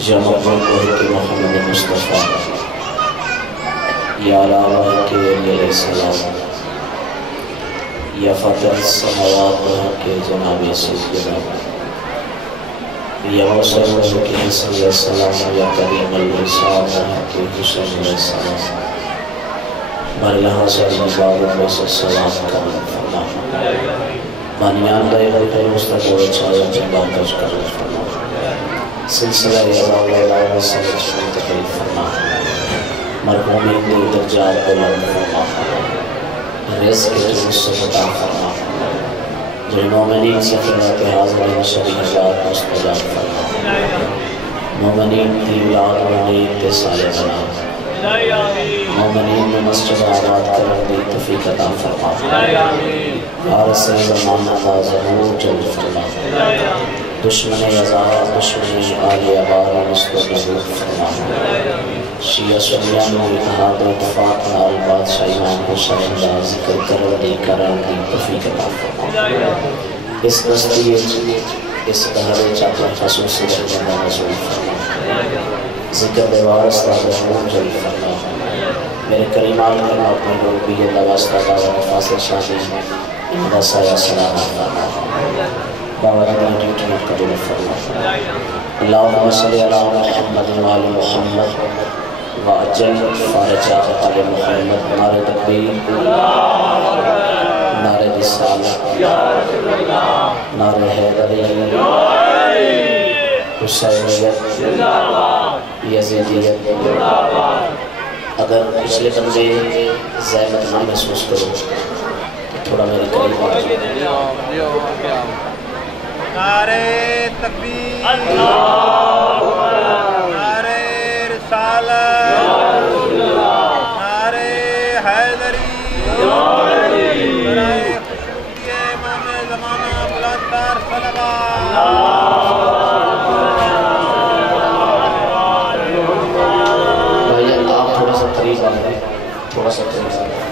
یا مقبول کے محمد مصطفیٰ یا علیہ کے علیہ السلام یا فاتح السماوات کے جناب سیدنا یا موسیٰ کے حسن علیہ السلام یا کریم الرسال کے حسن علیہ السلام بر یہاں سے مبارک ویسے سلام کرنے فرما بانیان دائے غیر مستقبل چاہیے جنبان دج کرنے فرما سلسلہ یزاو اللہ سمجھ منتقل فرما مرحومین دی درجات بلند فرما رزق کی مصطفیٰ فرما مومنین سے فرمات حاضرین شبیہ اللہ مستجاب فرما مومنین دی یاد ونی اتصال بنا مومنین میں مسجد آباد کرن دی توفیق عطا فرما حارس زمان اللہ ظہور جل فرما دشمن یزار دشمن آل عبار مستقبل فرما شیعہ سنیان و اتحاد و اتفاق نال بادشاہ امام حسین اللہ ذکر کرن دی توفیق عطا فرما اس دستی اس دہرے چاہتا خصوصی رحمہ رسول فرما ذکر دے وارث ظہور جل فرما میرے کلمات کرنا اپنے ربیت واسطہ دعوت فاصل شادی امدہ سایہ سلام فرما باور اللہ ڈیوٹی قبول فرما اللہم صلی اللہ محمد وآل محمد وعجل فارجہ آل محمد نعرہ تکبیر نعرہ رسالہ نعرہ حیدری حسینیت یزیدیت اگر پچھلے بندے زحمت نہ محسوس کرو تھوڑا میرے قریب آ نعرہ تکبیر نعرہ رسالت نعرہ حیدری برائے خوشنودی امام زمانہ بلندتر صلوات بھائی آپ تھوڑا سا قریب آ رہے ہیں تھوڑا سا قریب آ رہے ہیں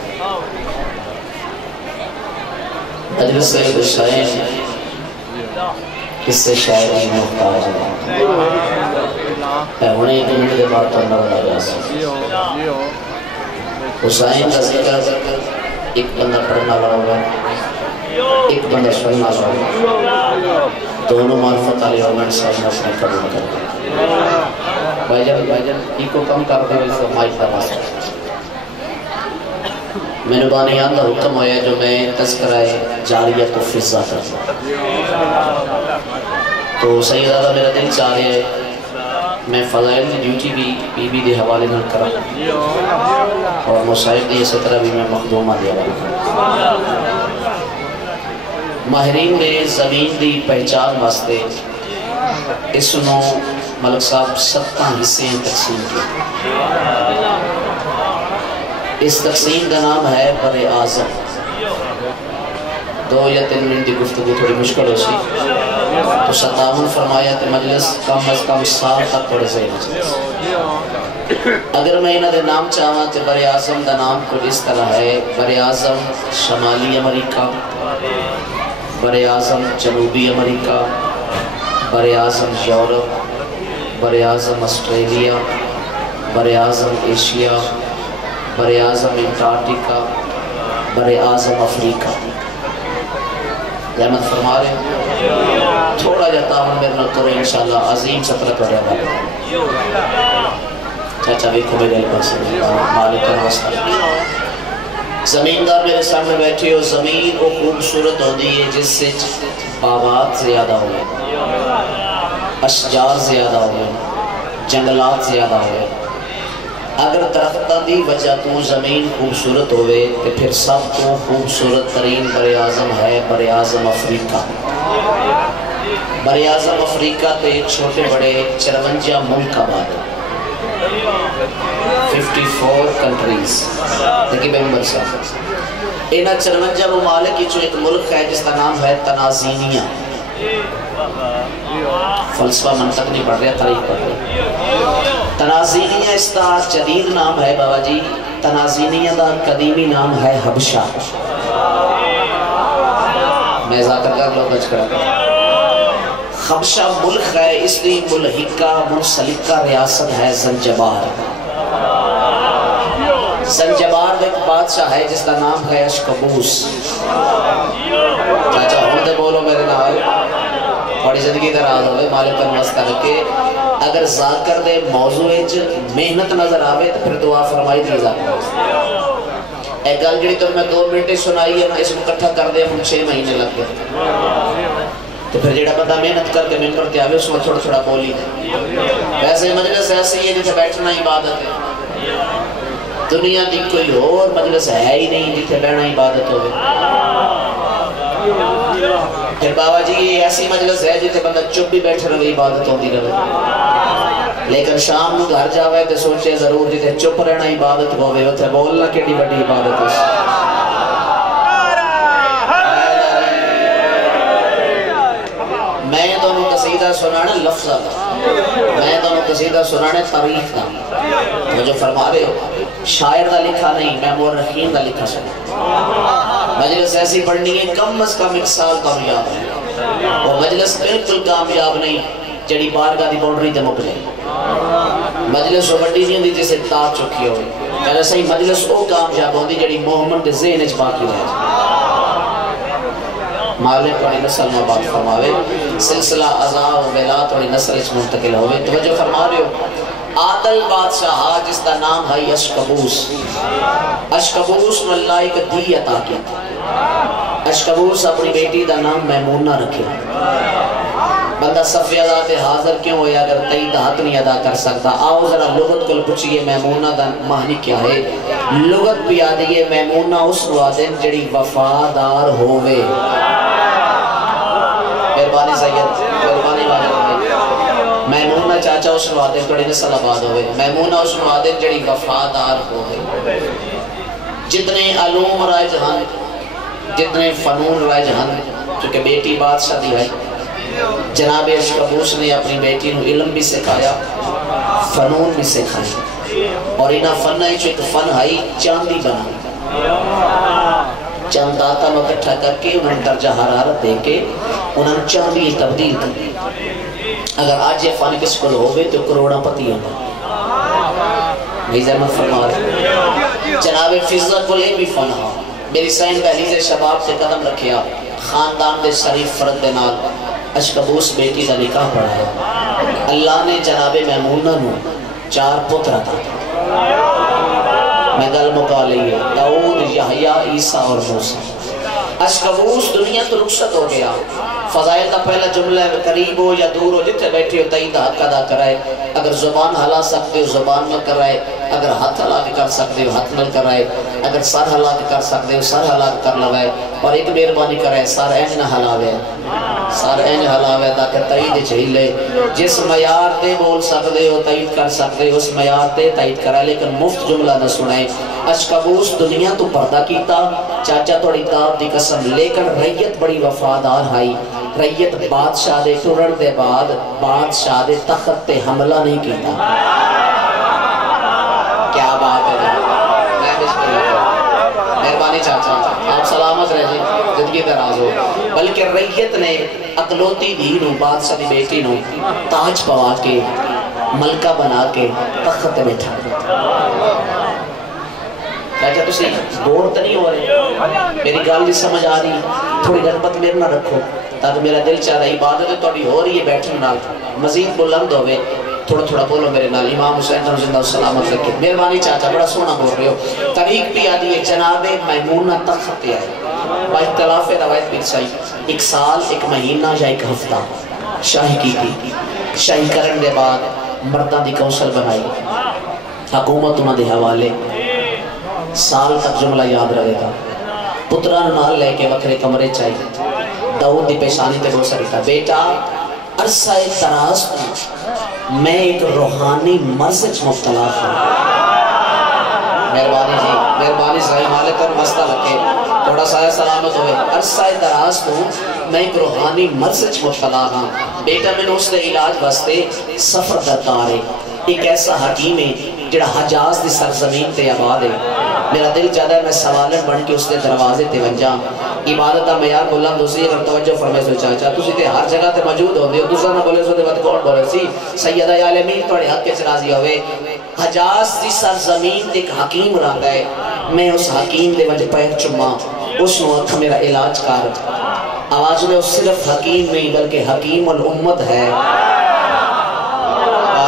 مجلس حسین کس سے شاعری محتاج ہے انہیں ایک منٹ دے بات کرنا بنا جا سکتا حسین کا ذکر ایک بندہ پڑھنا ہوگا ایک بندہ سننا ہوگا دونوں معرفت علی عرمان صاحب نے اپنے قبول کر دیا بھائی جان ایک کو کم کر دے اس کو مائک داما سکتا میں نے بانی آندہ حکم ہویا جو میں تذکرہ جاریت و فضہ کرتا تو سید آدھا میرا دل چاہ رہے ہے میں فضائل کی ڈیوٹی بھی بی بی دے حوالے نہ کرا اور مصاحب دی اس طرح بھی میں مخدومہ دیا رہا ماہرین نے زمین دی پہچان واسطے اس نو ملک صاحب 7 حصے تقسیم کے اس تقسیم کا نام ہے بر اعظم 2 یا 3 منٹ کی گفتگو تھوڑی مشکل ہو سی تو 57 فرمایا کہ مجلس کم از کم 7 تک پڑھ سے مجلس اگر میں انہوں نے نام چاہاں تو بر اعظم کا نام کچھ اس طرح ہے بر اعظم شمالی امریکہ بر اعظم جنوبی امریکہ بر اعظم یورپ بر اعظم آسٹریلیا بر اعظم ایشیا بر اعظم انٹارکٹیکا بر اعظم افریقہ رحمت فرما رہے ہیں تھوڑا جا تعاون میرے نہ کرو انشاءاللہ عظیم سطرہ پر رہا ہے چاچا بھی کھوبے دل پر سے مالک کا واسطہ زمیندار میرے سامنے بیٹھے ہو زمین وہ خوبصورت ہو دی ہے جس سے باغات زیادہ ہوئے اشجار زیادہ ہوئے جنگلات زیادہ ہوئے اگر درختہ دی وجہ تو زمین خوبصورت ہوئے تو پھر سب کو خوبصورت ترین بر اعظم ہے بر اعظم افریقہ بر اعظم افریقہ تے چھوٹے بڑے 54 ملک آباد 54 کنٹریز دیکھیں بے ممبر صاحب انہا 54 ممالک کی جو ایک ملک ہے جس کا نام ہے تنازینیہ فلسفہ منطق نہیں پڑھ رہا تاریخ پڑھ رہا تنازینیہ اس کا جدید نام ہے بابا جی تنازینیہ دا قدیمی نام ہے حبشہ میں ذاکر کر لو بچ کر خبشہ ملک ہے اس لیے ملحقہ منسلکہ ریاست ہے زنجبار. زنجبار ایک بادشاہ ہے جس کا نام ہے اشکبوس. چاچا ہوں دے بولو میرے نال بڑی زندگی دراز ہوئے مالک پر مستر کے اگر ذاکر دے موضوع محنت نظر آوے تو پھر دعا فرمائی دی ذاکر. ایک گل جڑی تو میں 2 منٹ سنائی ہے اس کو کٹھا کر دے ہم 6 مہینے لگ گئے. تو پھر جڑا بندہ محنت کر کے ممبر تے آوے اس میں تھوڑا تھوڑا بولی. ویسے مجلس ایسی ہے جیسے بیٹھنا عبادت ہے. دنیا دی کوئی اور مجلس ہے ہی نہیں جیسے بیٹھنا عبادت ہوئے. پھر بابا جی یہ ایسی مجلس ہے جیسے بندہ چپ بھی بیٹھ رہے عبادت ہوتی رہے. لیکن شام نو گھر جاوے تے سوچے ضرور جیسے چپ رہنا عبادت ہوئے اتھے بولنا کیڑی بڑی عبادت ہے. میں دونوں قصیدہ سنانا لفظہ تھا, میں دونوں قصیدہ سنانا تاریخ تھا. وہ جو فرما رہے ہو شاعر دا لکھا نہیں, میں مورخین دا لکھا سنا. مجلس ایسی پڑھنی ہے کم از کم 1 سال کامیاب ہے. وہ مجلس بالکل کامیاب نہیں جڑی بارگاہ دی باؤنڈری تے مک جائے. مجلس وہ بڑی نہیں ہوندی جسے تاج چکی ہوئی. پہلے صحیح مجلس وہ کامیاب ہوندی جڑی محمد دے ذہن وچ باقی رہے. مالک پڑی نسل میں بات فرماوے سلسلہ عذاب و بیلات پڑی نسل اس منتقل ہوئے. توجہ فرما رہے ہو عادل بادشاہ جس کا نام ہے اشکبوس. اشکبوس نے اللہ ایک دی عطا کیا. اشکبوس اپنی بیٹی دا نام میمونہ رکھے. بندہ صفی ادا تے حاضر کیوں ہویا اگر تئی دہت نہیں ادا کر سکتا. آؤ ذرا لغت کل پوچھئے میمونہ دا معنی کیا ہے. لغت بھی آدھئے میمونہ اس وعدن جڑی وفادار ہوئے. مہربانی سید مہربانی واجب میمونہ چاچا اس وعدن کڑی نسل آباد ہوئے. میمونہ اس وعدن جڑی وفادار ہوئے. جتنے علوم رائج ہن جتنے فنون رائج ہن چونکہ بیٹی بادشاہ دی ہے. جناب اشکبوس نے اپنی بیٹی نو علم بھی سکھایا فنون بھی سکھائی. اور انہا فن ہے جو ایک فن ہے چاندی بنا. چاند داتا نو کٹھا کر کے انہوں درجہ حرارت دے کے انہوں چاندی تبدیل کر. اگر آج یہ فن کس کو ہوگے تو کروڑا پتی ہوگا. نہیں زحمت فرما رہے جناب فضلت کو لے بھی فن ہاں. میری سائن کا حلیز شباب سے قدم رکھیا خاندان دے شریف فرد دے نال اشکبوس بیٹی دا نکاح پڑھا ہے. اللہ نے جناب میمونہ نو 4 پتر عطا. میں گل مکا لئیے داؤد یحییٰ عیسیٰ اور موسیٰ. اشکبوس دنیا تو رخصت ہو گیا. فضائل کا پہلا جملہ ہے قریب ہو یا دور ہو جتنے بیٹھے ہو تئید حق ادا کرائے. اگر زبان ہلا سکتے ہو زبان نہ کرائے. اگر ہاتھ ہلا کے کر سکتے ہو ہاتھ نہ کرائے. اگر سر ہلا کے کر سکتے ہو سر ہلا کے کر لوائے. اور ایک مہربانی کرائے سر اینج نہ ہلاوے. سر اینج ہلاوے تاکہ تئید چہیلے. جس معیار تے بول سکتے ہو تئید کر سکتے ہو اس معیار تے تئید کرائے. لیکن مفت جملہ نہ سنائے. اشکبوس دنیا تو پردہ کیتا چاچا توڑی داب دی قسم. لیکن ریت بڑی وفادار ہائی. ریت بادشاہ دے ٹرن دے بعد بادشاہ دے تخت تے حملہ نہیں کیتا. کیا بات ہے میں بسم اللہ مہربانی چاچا آپ سلامت رہے زندگی دراز ہو. بلکہ ریت نے اقلوتی دی نو بادشاہ دی بیٹی نو تاج پوا کے ملکہ بنا کے تخت بیٹھا. چاچا تو سے دور تو نہیں ہو رہے میری گال نہیں سمجھ آ رہی. تھوڑی غربت میرے نہ رکھو تاکہ میرا دل چاہ رہا عبادت توڑی ہو رہی ہے بیٹھنے نال مزید بلند ہوئے. تھوڑا تھوڑا بولو میرے نال. امام حسین جنہوں زندہ سلامت رکھے. مہربانی چاچا بڑا سونا بول رہے ہو. طریق بھی آدھی ہے جناب میمونہ تخت پہ آئے. با اختلاف روایت بھی صحیح 1 سال 1 مہینہ یا 1 ہفتہ شاہی کی تھی. شاہی کرن دے بعد مردان دی کونسل بنائی حکومت انہوں دے حوالے. سال تک جملہ یاد رہے گا. پتران نال لے کے وکرے کمرے چاہیے. داؤد دی پیشانی تے گوسا رہتا بیٹا عرصہ تراز میں ایک روحانی مرض مبتلا ہوں. مہربانی جی مہربانی صحیح مالک اور مستہ رکھے تھوڑا سایہ سلامت ہوئے. عرصہ دراز تو میں ایک روحانی مرض مبتلا ہوں. بیٹا میں نے اس نے علاج بستے سفر درکار ہے. ایک ایسا حکیم ہے جڑا حجاز دی سرزمین تے آباد ہے. میرا دل چاہتا ہے میں سوالن بن کے اس نے دروازے تے ونجا. عبادت دا معیار بلند ہوسی اگر توجہ فرمائے سو چاچا تسی تے ہر جگہ تے موجود ہوندے ہو دوسرا نہ بولے سو تے بات کون بولے سی سیدہ عالمین تھوڑے حق کے راضی ہوئے حجاز دی سرزمین تے ایک حکیم رہتا ہے میں اس حکیم دے وجہ پیر چما اس وقت میرا علاج کر آواز میں صرف حکیم نہیں بلکہ حکیم الامت ہے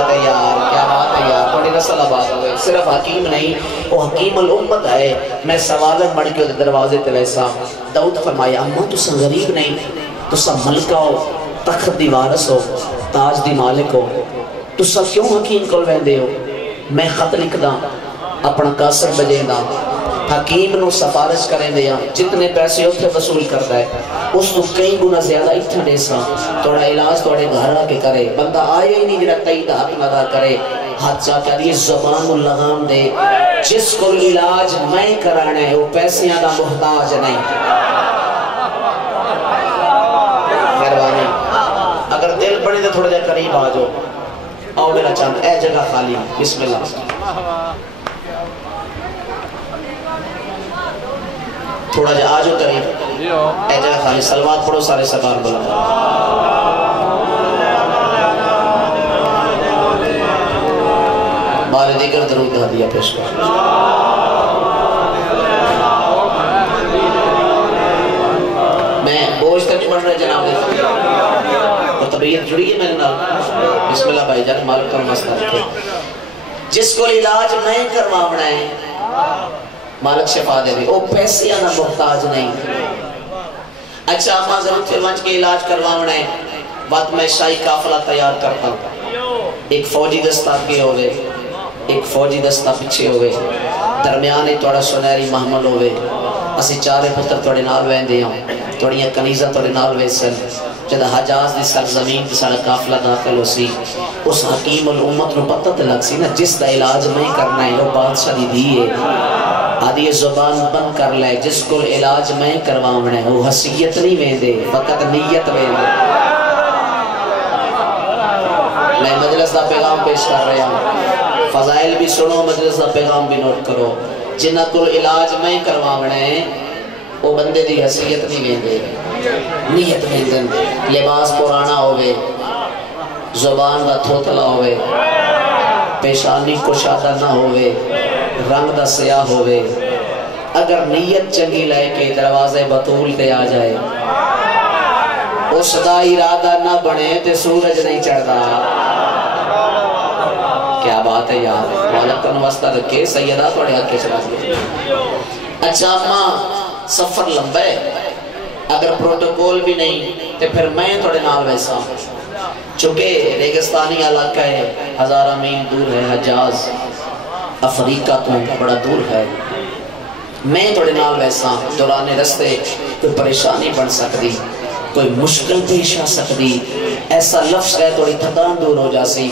بات ہے یار کیا بات ہے یار بڑی نسل آباد ہوئے صرف حکیم نہیں وہ حکیم الامت ہے میں سوالت مڑ کے دروازے تے ویسا داؤد فرمایا اماں تو سا غریب نہیں تو سا ملکہ ہو تخت دی وارث ہو تاج دی مالک ہو تو سا کیوں حکیم کل ویندے ہو میں خط لکھ دا اپنا کاسر بجے دا حکیم نو سفارش کریں دیا جتنے پیسے اتھے وصول کرتا ہے اس تو کئی گنا زیادہ اتھا دیسا توڑا علاج توڑے گھر آ کے کرے بندہ آئے ہی نہیں جنہا تیدہ حق نظر کرے حادثہ کیا دی زبان اللغام دے جس کو علاج میں کرانا ہے وہ پیسے آدھا محتاج نہیں مہربانی اگر دل بڑی تو تھوڑا جا قریب آ جاؤ آؤ میرا چاند اے جگہ خالی بسم اللہ تھوڑا جا آجو قریب اے جگہ خالی سلوات پڑھو سارے سکار بلا بارے دیگر درود ہدیہ پیش کر میں بوجھ تک نہیں بڑھ رہے جناب دے اور طبیعت جڑی ہے میرے نال بسم اللہ بھائی جان مالک کا مستہ رکھے جس کو علاج میں کروانا ہے مالک شفا دے بھی او پیسے آنا محتاج نہیں اچھا ماں ضرور پھر ونچ کے علاج کروانا ہے بعد میں شاہی قافلہ تیار کرتا ہوں ایک فوجی دستہ کے ہوئے ایک فوجی دستہ پچھے ہوئے درمیانے توڑا سنیری محمل ہوئے اسی چارے پتر توڑے نال ویندے ہوں توڑیاں کنیزہ توڑے نال ویسن جدہ حجاز دی سرزمین دی سارا قافلہ داخل ہو سی اس حکیم الامت نو پتہ تلک سی نا جس دا علاج میں کرنا ہے وہ بادشاہ دی دیئے آدھی زبان بند کر لے جس کو علاج میں کروانا ہے وہ حسیت نہیں ویندے فقط نیت ویندے میں مجلس دا پیغام پیش کر رہا ہوں فضائل بھی سنو مجلس دا پیغام بھی نوٹ کرو جنہ کو علاج میں کروانا ہے وہ بندے دی حسیت نہیں ویندے نیت ویندن لباس پرانا ہوئے زبان دا تھوتلا ہوئے پیشانی کشادہ نہ ہوئے رنگ دا سیاہ ہوئے اگر نیت چنگی لے کے دروازے بطول تے آ جائے اس دا ارادہ نہ بنے تے سورج نہیں چڑھتا کیا بات ہے یار مالک کا نوستہ رکھے سیدہ توڑے حق کے چلا دے اچھا ماں سفر لمبا ہے اگر پروٹوکول بھی نہیں تے پھر میں توڑے نال ویسا چونکہ ریگستانی علاقہ ہے 1000 میل دور ہے حجاز افریقہ تو بڑا دور ہے میں توڑے نال ویسا دوران رستے کوئی پریشانی بن سکتی کوئی مشکل پیش آ سکتی ایسا لفظ ہے توڑی تھکان دور ہو جاسی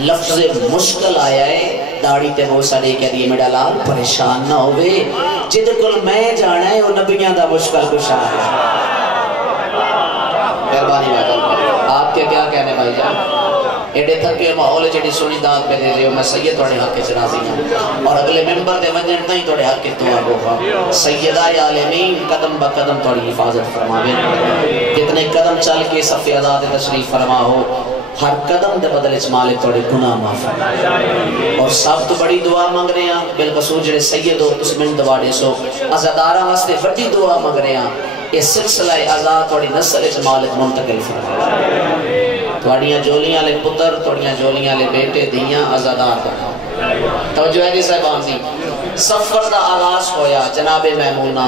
لفظ مشکل آیا ہے داڑی تے وہ ساڑے کہہ دیئے میڈا لال پریشان نہ ہوئے جد کل میں جانا ہے وہ نبیاں دا مشکل کشا ہے مہربانی بات آپ کے کیا کہنے بھائی جان ایڈے تھکے ماحول جڑی سونی داد پہ دے رہے ہو میں سید توڑے حق کے چرازی ہوں اور اگلے ممبر دے منجن نہیں توڑے حق کے دعا گوھا سیدہ عالمین قدم با قدم توڑی حفاظت فرماویں جتنے قدم چل کے صفی عذاد تشریف فرما ہو ہر قدم دے بدل اس مالک توڑے گناہ معاف اور سب تو بڑی دعا مانگ رہے ہیں بالبسو جڑے سید ہو اس من دعا دے سو ازادارہ واسطے فرجی دعا مانگ رہے ہیں یہ سلسلہ ازاد توڑی نسل اس مالک منتقل فرما توڑیاں جولیاں لے پتر توڑیاں جولیاں لے بیٹے دیاں ازادار کرنا توجہ ہے جی صاحبان دی سفر دا آغاز ہویا جناب میمونہ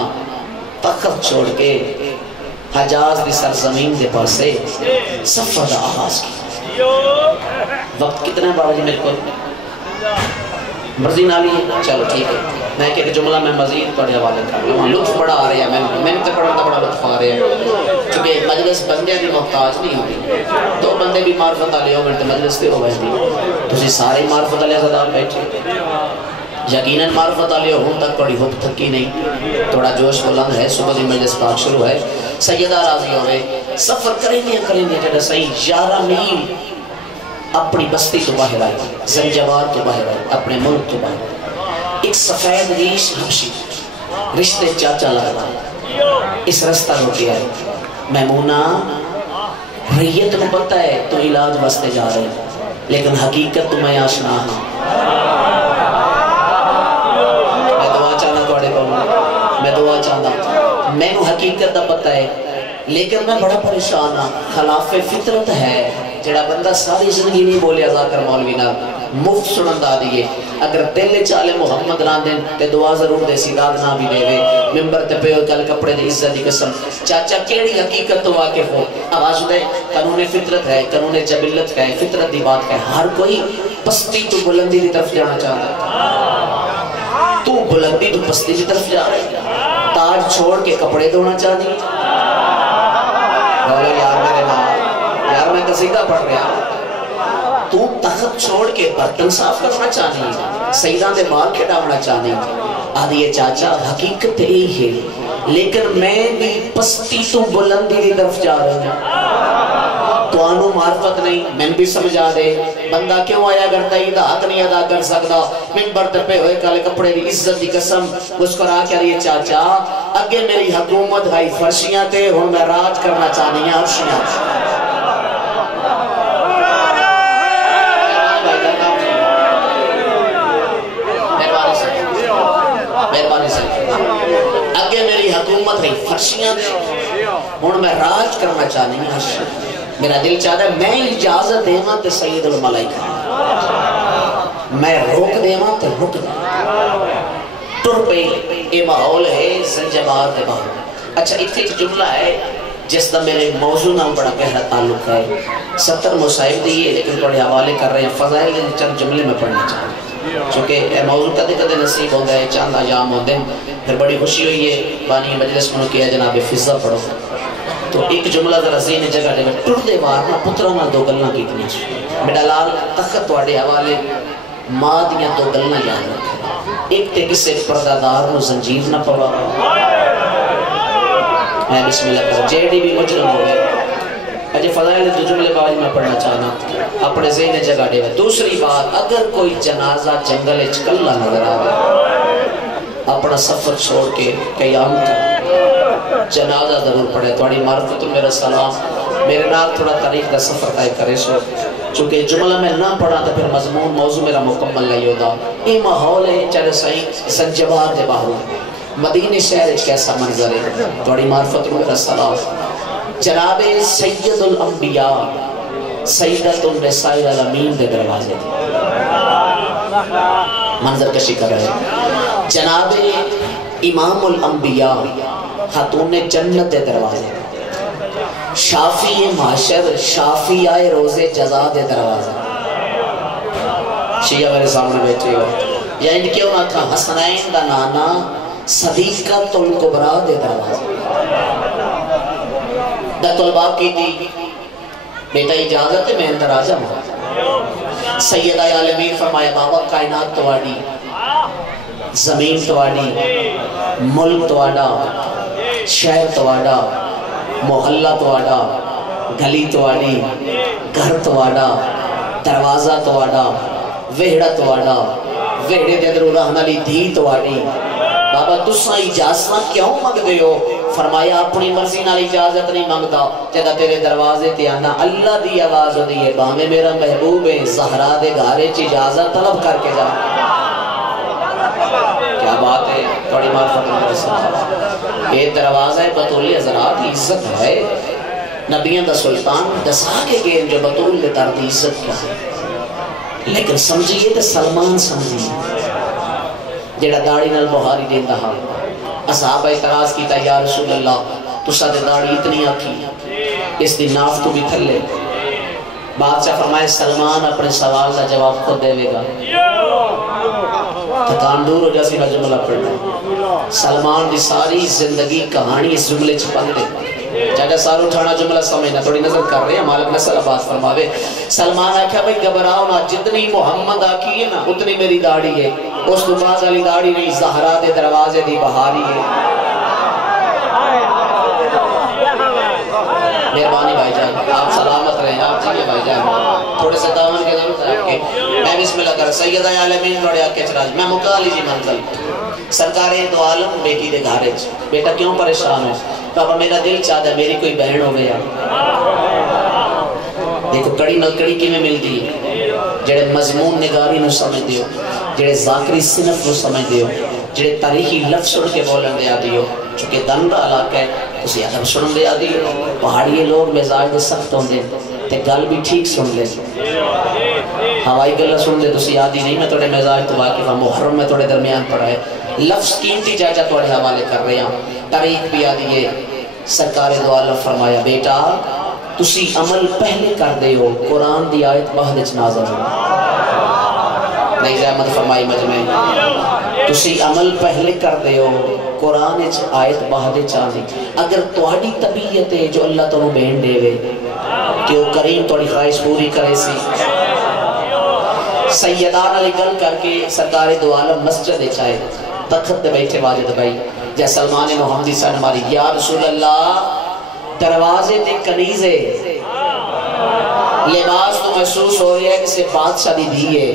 تخت چھوڑ کے حجاز دی سرزمین دے پاسے سفر دا آغاز کی وقت کتنے بابا جی میرے کو مرضی نالی ہے چلو ٹھیک ہے میں کہ جملہ میں مزید پڑھے حوالے کر رہا ہوں لطف بڑا آ رہا ہے میں تے پڑھا بڑا لطف آ رہا ہے چونکہ مجلس بندے بھی محتاج نہیں ہوئی دو بندے بھی معرفت آلے ہو گئے مجلس تے ہو گئے تھی تسی سارے معرفت آلے زدار بیٹھے یقیناً معرفت آلے ہوں تک پڑی حب تھکی نہیں تھوڑا جوش بلند ہے صبح دی مجلس پاک شروع ہے سیدہ راضی ہوئے سفر کریں گے جڑا صحیح 11 میل اپنی بستی تو باہر آئی زنجوار تو باہر آئی اپنے ملک تو باہر ایک سفید ریش حبشی رشتے چاچا لگا اس رستہ روکیا ہے میمونہ ریت میں پتہ ہے تو علاج واسطے جا رہے ہیں لیکن حقیقت تو میں آشنا ہوں میں دعا چاہنا توڑے کو میں دعا چاہنا میں نو حقیقت دا پتہ ہے لیکن میں بڑا پریشان ہوں خلاف فطرت ہے جڑا بندہ ساری زندگی نہیں بولیا ذاکر مولوی نہ مفت سنن دا دیئے اگر دل چالے محمد نہ دیں تے دعا ضرور دے سی داد نہ بھی دے وے ممبر تے پہ کل کپڑے دی عزت دی قسم چاچا کیڑی حقیقت تو واقف ہو آواز دے قانون فطرت ہے قانون جبلت ہے فطرت دی بات ہے ہر کوئی پستی تو بلندی دی طرف جانا چاہتا ہے تو بلندی تو پستی دی طرف جا رہے تاج چھوڑ کے کپڑے دھونا چاہتی یار میرے ماں یار میں قصیدہ پڑھ رہا تو تخت چھوڑ کے برتن صاف کرنا چاہنی سیدہ دے بال کھڑاونا چاہنی آدھی چاچا حقیقت یہی ہے لیکن میں بھی پستی تو بلندی دی طرف جا رہا ہوں تو آنو معرفت نہیں میں بھی سمجھا دے بندہ کیوں آیا کرتا ہے حق نہیں ادا کر سکتا ممبر تے پہ ہوئے کالے کپڑے دی عزت دی قسم مسکرا کر یہ چاچا اگے میری حکومت گئی فرشیاں تے ہوں میں راج کرنا چاہنی ہیں عرشیاں اگے میری حکومت ہے فرشیاں دے ہون میں راج کرنا چاہنی ہوں میرا دل چاہتا ہے میں اجازت دیواں تے سید الملائکہ میں روک دیواں تے رک دیواں ٹر پہ یہ ماحول ہے زنجبار دے باہر اچھا اتنی ایک جملہ ہے جس دا میرے موضوع نام بڑا گہرا تعلق ہے 70 مصائب دیئے لیکن تھوڑے حوالے کر رہے ہیں فضائل چند جملے میں پڑھنا چاہتے ہیں چونکہ اے موضوع کدے کدے نصیب ہوتا ہے چاند آیام ہوتے ہیں پھر بڑی خوشی ہوئی ہے بانی مجلس منو کیا جناب فضہ پڑھو تو ایک جملہ ذرا ذہن جگہ دے ٹر دے بار نہ پترہ نہ دو گلنا کیتنی میڈا لال تخت واڑے حوالے ماں دیاں دو گلنا یاد رکھے ایک تے کسے پردادار نو زنجیر نہ پڑا میں بسم اللہ کر جے ڈی بھی مجرم ہو گئے اجھے فضائل دو جملے باج میں پڑھنا چاہنا اپنے ذہن جگہ دے دوسری بات اگر کوئی جنازہ جنگل چکلہ نظر آگا اپنا سفر چھوڑ کے قیام کر جنازہ ضرور پڑھے توڑی معرفت میرا سلام میرے نال تھوڑا تاریخ دا سفر طے کرے سو چونکہ جملہ میں نہ پڑھا تو پھر مضمون موضوع میرا مکمل نہیں ہوتا یہ ماحول ہے چلے صحیح زنجبار دے باہر مدینہ شہر کیسا منظر ہے توڑی معرفت میرا سلام جناب سید الانبیاء سیدت النساء العالمین دے دروازے تھے منظر کشی کر رہے جناب امام الانبیاء خاتون جنت دے دروازے شافی معاشر شافی آئے روز جزا دے دروازے شیعہ میرے سامنے بیٹھے ہو یا ان کے انہاں تھا حسنین دا نانا صدیقت الکبرا دے دروازے دا طلبہ کی تھی بیٹا اجازت ہے میں اندر آجا ہوں سیدہ عالمین فرمایا بابا کائنات تواڑی زمین تواڑی ملک تواڑا شہر تواڑا محلہ تواڑا گلی تواڑی گھر تواڑا دروازہ تواڑا ویڑا تواڑا ویڑے دے درو رہنا لی دھی تواڑی بابا تساں اجازت کیوں مانگ دے ہو فرمایا اپنی مرضی نال اجازت نہیں مانگتا جدہ تیرے دروازے تے آنا اللہ دی آواز ہو دی ہے باہمیں میرا محبوب ہے زہرا دے گھارے چی اجازت طلب کر کے جا کیا بات ہے توڑی معرفت میں رسول یہ دروازہ ہے بطول حضرات عزت ہے نبیان دا سلطان دسا کے گئے جو بطول دے تر دی عزت کیا ہے لیکن سمجھئے تے سلمان سمجھئے جیڑا داڑی نال بہاری دین دہا اصحابہ اعتراض کیتا یا رسول اللہ تو سادے داڑی اتنی آکھی اس دی ناف تو بھی تھلے بادشاہ فرمائے سلمان اپنے سوال کا جواب خود دے گا تھکان دور ہو جیسی میں جملہ پڑھنا سلمان دی ساری زندگی کہانی اس جملے چھپن دے جاگہ سارو اٹھانا جملہ سمجھنا تھوڑی نظر کر رہے ہیں مالک نسل عباس فرماوے سلمان آکھا بھئی گھبراؤ نا جتنی محمد آکی ہے نا اتنی میری داڑھی ہے اس تو بعد علی داڑھی نہیں زہرا دے دروازے دی بہاری ہے مہربانی بھائی جان آپ سلامت رہیں آپ جیئے بھائی جان تھوڑے سے دامن کے ضرورت ہے آپ کے میں بھی بسم اللہ کر سیدہ عالمین توڑے آکے چراج میں مکا لیجی منزل سرکار دو عالم بیٹی دے گھارے بیٹا کیوں پریشان ہو بابا میرا دل چاہتا ہے میری کوئی بہن ہو گیا دیکھو کڑی نل کڑی کی میں مل دی جڑے مضمون نگاری نو سمجھ دیو جڑے ذاکری صنف نو سمجھ دیو جڑے تاریخی لفظ سن کے بولن دے آدیو چونکہ دن دا علاقہ ہے اسی ادب سن دے آدیو پہاڑی لوگ مزاج دے سخت ہوں دے تے گل بھی ٹھیک سن لے ہوائی گلہ سن دے تو سی آدھی نہیں میں توڑے مزاج تو واقعہ محرم میں توڑے درمیان پڑھا ہے لفظ قیمتی جاجہ توڑے حوالے کر رہے ہیں تاریخ بھی آدھی ہے سرکار دو عالم فرمایا بیٹا تسی عمل پہلے کر دے ہو قرآن دی آیت بہت نازل ہو نہیں زحمت فرمائی مجمع تسی عمل پہلے کر دے ہو قرآن آیت بہت چاہتے اگر توڑی طبیعت ہے جو اللہ تو بہن دے گئے کہ وہ کریم توڑی خواہش پوری کرے سی سیدان علی گل کر کے سرکار دو عالم مسجد چاہے تخت دے بیٹھے واجد بھائی جے سلمان محمدی صاحب ہماری یا رسول اللہ دروازے تے کنیزے لباس تو محسوس ہو رہی ہے کہ سے بادشاہ دی دیئے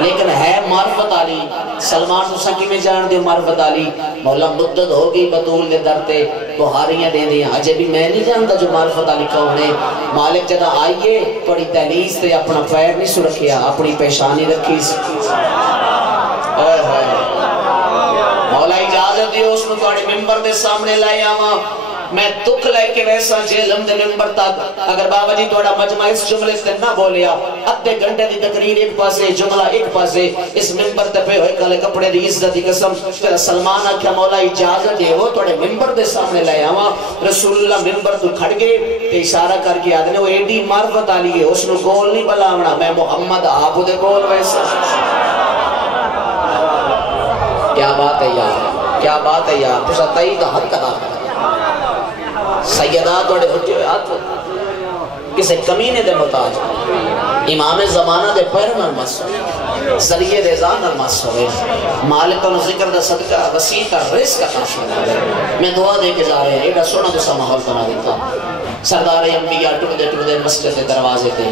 لیکن ہے معرفت علی سلمان تو سنگی میں جان دے معرفت علی مولا مدد ہوگی بطول دے درتے بہاریاں دے دیں اجے بھی میں نہیں جانتا جو معرفت علی کون ہے مالک جدہ آئیے توڑی تحلیز تے اپنا پیر نہیں سرکھیا اپنی پیشانی رکھی مولا اجازت دیو اس میں توڑی ممبر دے سامنے لائے آما میں دکھ لے کے ویسا جیلم دے ممبر تک اگر بابا جی توڑا مجمع اس جملے سے نہ بولیا ادھے گھنٹے دی تقریر ایک پاسے جملہ ایک پاسے اس ممبر تے پہ ہوئے کالے کپڑے دی عزت دی قسم پھر سلمان آکھا مولا اجازت دے وہ توڑے ممبر دے سامنے لائے آما رسول اللہ ممبر تو کھڑ گئے تے اشارہ کر کے آدھنے وہ ایڈی معرفت آلی ہے اس نے گول نہیں بلاونا میں محمد آپ دے گول ویسا کیا بات ہے یار کیا بات ہے یار تو ستائی دا حد کدا سیدات وڑے ہوتے ہوئے آت کسے کمینے دے محتاج امام زمانہ دے پیر نرمس ہوئے ذریعے رضان نرمس ہوئے مالک و ذکر دا صدقہ وسیع کا رزق کا تنشن ہوئے میں دعا دے کے جا رہے ہیں ایڈا سونا دوسا ماحول بنا دیتا سردار انبیاء ٹوڑے مسجد دے دروازے دے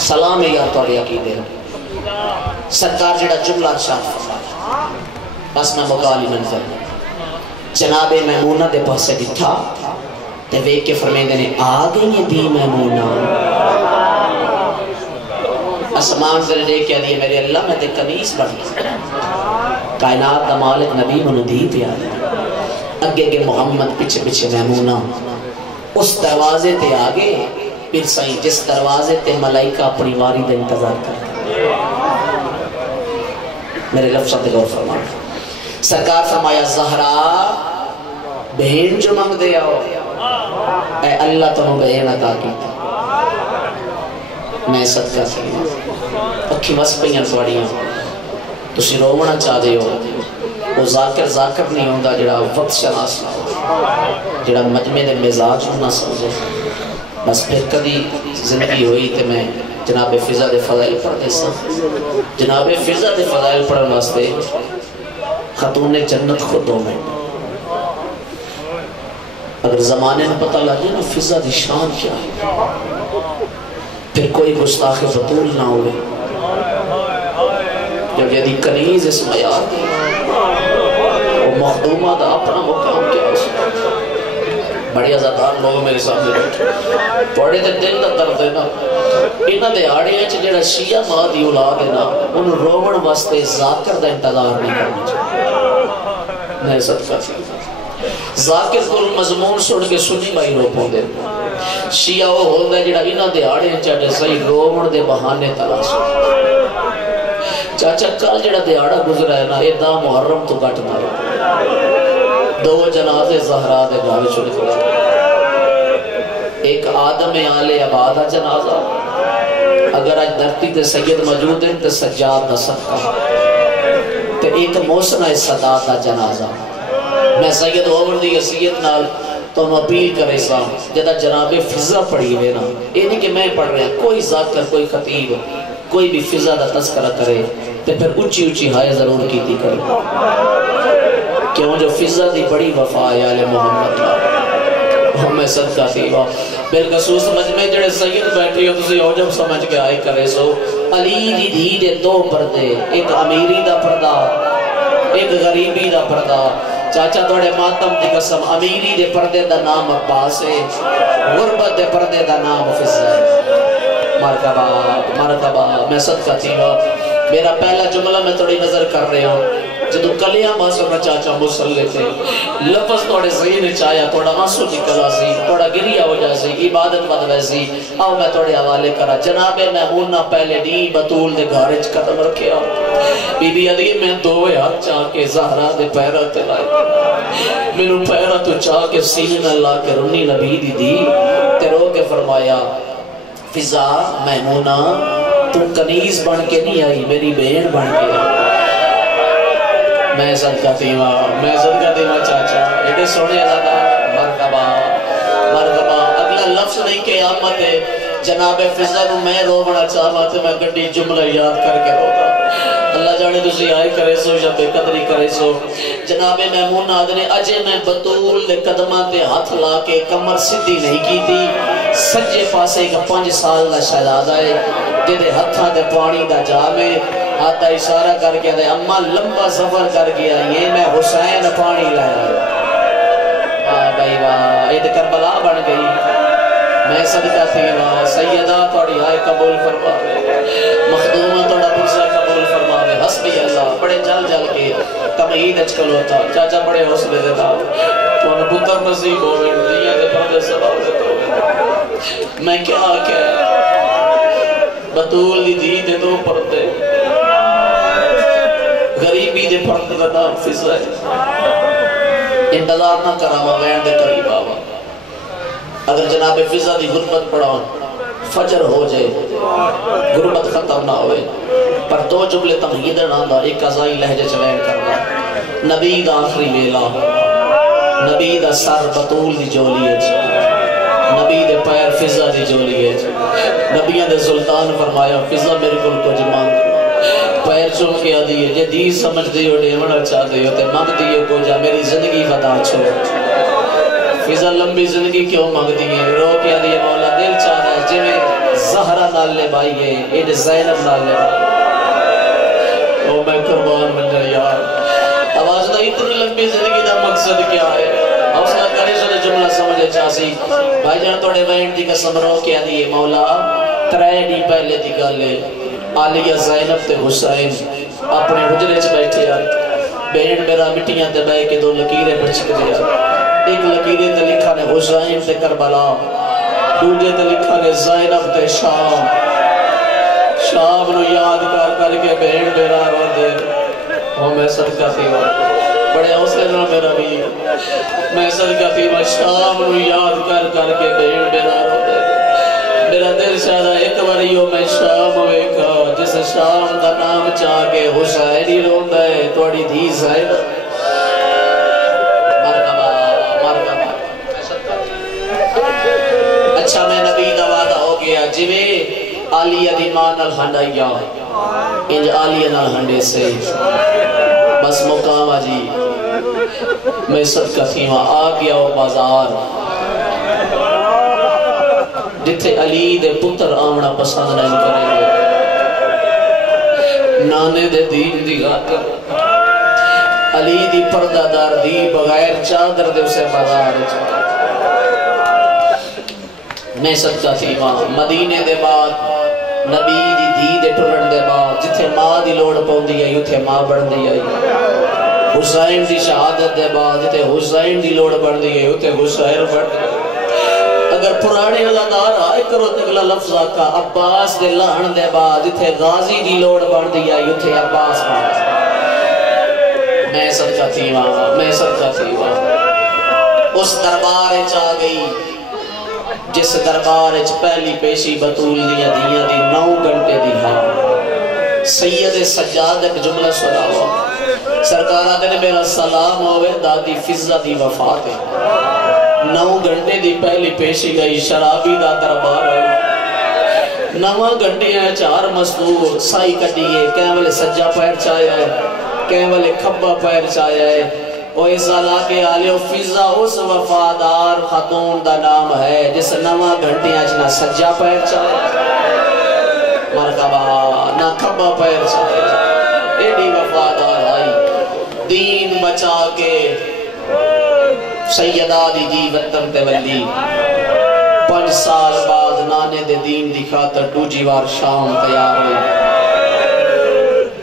سلام یا توڑی عقیدے سرکار جڑا جملہ ارشاد فرمایا بس میں مقالی منظر جناب میمونہ دے پاسے دٹھا تے ویک کے فرمیندے نے آگئی یہ دی میمونہ اسمان سے لے کے دیئے میرے اللہ میں تے کنیس بڑھ کائنات دا مالک نبی منو دی پیارے اگے کے محمد پچھے پچھے میمونہ اس دروازے تے آگے پھر سائیں جس دروازے تے ملائکہ اپنی واری دا انتظار کرتے میرے لفظ تے غور فرمایا سرکار فرمایا زہرا بہن جو منگ دے آؤ اے اللہ تنہوں بہن عطا کی میں صدقہ سکتا اکھی بس پہیاں سواڑیاں تسی رومنا چاہ دے ہو وہ ذاکر نہیں ہوندہ جڑا وقت شناس نہ ہو جڑا مجمع دے مزاج نہ سمجھے بس پھر کدی زندگی ہوئی تے میں جناب فضا دے فضائل پڑھ دے سا جناب فضا دے فضائل پڑھن واسطے خاتون جنت خود دو میں اگر زمانے میں پتہ لگے نا فضا دی شان کیا ہے پھر کوئی گستاخ بطول نہ ہوئے جب یدی کنیز اس معیار دی وہ مخدومہ دا اپنا مقام کیا ہے بڑی عزتار لوگ میرے سامنے بیٹھے پڑھے تے دل دا درد ہے نا انہاں دے آڑے ہیں جڑا شیعہ ماں دی اولاد ہے نا انہوں رومن واسطے ذاکر دا انتظار نہیں کرنا چاہتے میں صدقہ سی ذاکر کو مضمون سن کے سنی بائی رو پوں دے شیعہ وہ ہوندہ ہے جڑا انہاں دے آڑے ہیں چاہتے صحیح رومن دے بہانے تلاش چاچا کل جڑا دے آڑا گزرا ہے نا ادا محرم تو کٹ مارے دو جنازے زہرا دے گھاوے چھوڑے تھے ایک آدم آل عبادہ جنازہ اگر آج دھرتی تے سید موجود ہیں تے سجاد دا صدقہ تے ایک موسنہ صداد دا جنازہ میں سید اوور دی حیثیت نال تو ہم اپیل کرے سا جدہ جناب فضا پڑھی ہوئے نا یہ نہیں کہ میں پڑھ رہے ہیں کوئی ذاکر کوئی خطیب کوئی بھی فضا دا تذکرہ کرے تے پھر اچھی اچھی ہائے ضرور کیتی کرے کیوں جو فضا دی بڑی وفا ہے آل محمد ہمیں صدقہ دیوا بالخصوص مجمع جڑے سید بیٹھی ہو تسی او جب سمجھ کے آئے کرے سو علی دی دھی دے دو پردے ایک امیری دا پردہ ایک غریبی دا پردہ چاچا توڑے ماتم دی قسم امیری دے پردے دا نام عباس ہے غربت دے پردے دا نام فضل ہے مرکبہ مرکبہ میں صدقہ تھی ہوں میرا پہلا جملہ میں تھوڑی نظر کر رہے ہوں جدو کلیاں ماسر چاچا مسلح تھے لفظ توڑے ذہن چایا توڑا آنسو نکلا سی توڑا گریا ہو جا سی عبادت بد ویسی آؤ میں توڑے حوالے کرا جناب میمونہ پہلے نی بطول دے گھارج قدم رکھیا بی بی علی میں دوے ہاتھ چاہ کے زہرہ دے پیرہ تے لائے میرے پیرہ تو چاہ کے سینہ اللہ کے رنی نبی دی دی تے رو کے فرمایا فضا میمونہ تم کنیز بن کے نہیں آئی میری بہن بن کے میں صدقہ دیوا چاچا ایڈے سونے اللہ مرحبا مرحبا اگلا لفظ نہیں کہ آمد ہے جناب فضا نو میں روبنا چاہا تھے میں گھڑی جملہ یاد کر کے روبا اللہ جانے تسی آئے کرے سو یا بے قدری کرے سو جناب میمونہ آدھنے اجے میں بطول دے قدمہ دے ہاتھ لا کے کمر صدی نہیں کی تھی سجے پاسے کا 5 سال دا شہزادہ ہے جدے ہتھاں دے پانی دا جامے آتا اشارہ کر کے دے اممہ لمبا سفر کر گیا یہ میں حسین پانی لائے بھائی واہ یہ کربلا بن گئی میں صدقہ تھی واہ سیدہ توڑی آئے قبول فرما مخدومہ توڑا پرسہ قبول فرما حسبی اللہ بڑے جل جل کے تمہید اچکل ہوتا چاچا بڑے حوصلے دیتا تو انہوں پتر نصیب ہو گئے دنیا دے پردے سباب دیتا ہو میں کیا کہ بطول دی دی دے دو پردے غریبی دے پردے دا نام فضل ہے انتظار نہ کراما وین دے قریب آوا اگر جناب فضا دی غربت پڑھاؤں فجر ہو جائے غربت ختم نہ ہوئے پر 2 جملے تمہیدر نہ دا ایک قضائی لہجہ چلین کرنا نبی دا آخری ویلا نبی دا سر بطول دی جولی ہے نبی دے پیر فضا دی جولی ہے نبیان دے سلطان فرمایا فضا میرے کل کچھ مانگ پیر چون کے آدھی ہے جے دی سمجھ دیو ڈیمڑا چاہ دیو تے مانگ دیو کو جا میری زندگی بتا چھو فضا لمبی زندگی کیوں مانگ دیئے رو کے آدھی ہے مولا دل چاہ رہا ہے جے میں زہرہ نال لے بھائیے ایڈ زینب نال لے بھائیے او میں قربان مل جائے یار آواز دا اتنی لمبی زندگی دا مقصد کیا ہے حوصلہ کرے سو جملہ سمجھے چاسی بھائی جان توڑے وینٹ دی قسم رو کے آدھی ہے مولا 3 دی پہلے دی گالے علیہ زینب تے حسین اپنے حجرے چ بیٹھے آئے بہن میرا مٹیاں تے بے کے 2 لکیریں پچھک دیا ایک لکیریں تے لکھا نے حسین تے کربلا دوجے تے لکھا نے زینب تے شام شام نو یاد کر کے بہن میرا رو دے وہ میں صدقہ تھی بڑے حوصلے نہ میرا بھی میں صدقہ تھی شام نو یاد کر کے بہن میرا رو دے میرا دل شاہدہ ایک وریو میں شام ہوئے کھا جس شام دا نام چاہ کے حسینی روندہ ہے توڑی دھی زائد مرکبہ اچھا میں نبی دا وعدہ ہو گیا جویں آلیہ دی مان الہنڈائیا انج آلیہ نالہنڈے سے بس مقامہ جی میں صدقہ تھی وہاں آ گیا وہ بازار جتھے علی دے پتر آمنا پسند نہیں کریں گے نانے دے دین دی غاطر علی دی پردہ دار دی بغیر چادر دے اسے بازار میں صدقہ تھی وہاں مدینے دے بعد نبی دی دھی دے ٹرن دے بعد جتھے ماں دی لوڑ پاؤں دی آئی اتھے ماں بڑھ دی آئی حسین دی شہادت دے بعد جتھے حسین دی لوڑ بڑھ دی آئی اتھے حسین بڑھ دی آئی اگر پرانے عزادار آئے کرو تکلا لفظ آکا عباس دے لہن دے بعد جتھے غازی دی لوڑ بڑھ دی آئی اتھے عباس بڑھ دی میں صدقہ تھی وہاں میں صدقہ تھی وہاں اس دربار چاہ گئی جس دربار پہلی پیشی بطول دیا دیا دی 9 گھنٹے دی ہاں سید سجاد ایک جملہ سنا ہوا سرکارہ نے میرا سلام ہوئے دادی فضا دی وفات ہے 9 گھنٹے دی پہلی پیشی گئی شرابی دا دربار ہے 9 گھنٹے ہیں 4 مستور سائی کٹیے کہیں والے سجا پیر چاہیا ہے کہیں والے کھبا پیر چاہیا ہے وہ اس علاقے آلیو فضا اس وفادار خاتون دا نام ہے جس نواں گھنٹے اچنا سجا پیر چاہے مرحبا نہ کھبا پیر چاہے ایڈی وفادار آئی دین بچا کے سیدہ دی جی وطن تے ولی 5 سال بعد نانے دے دین دی خاطر دوجی وار شام تیار ہوئی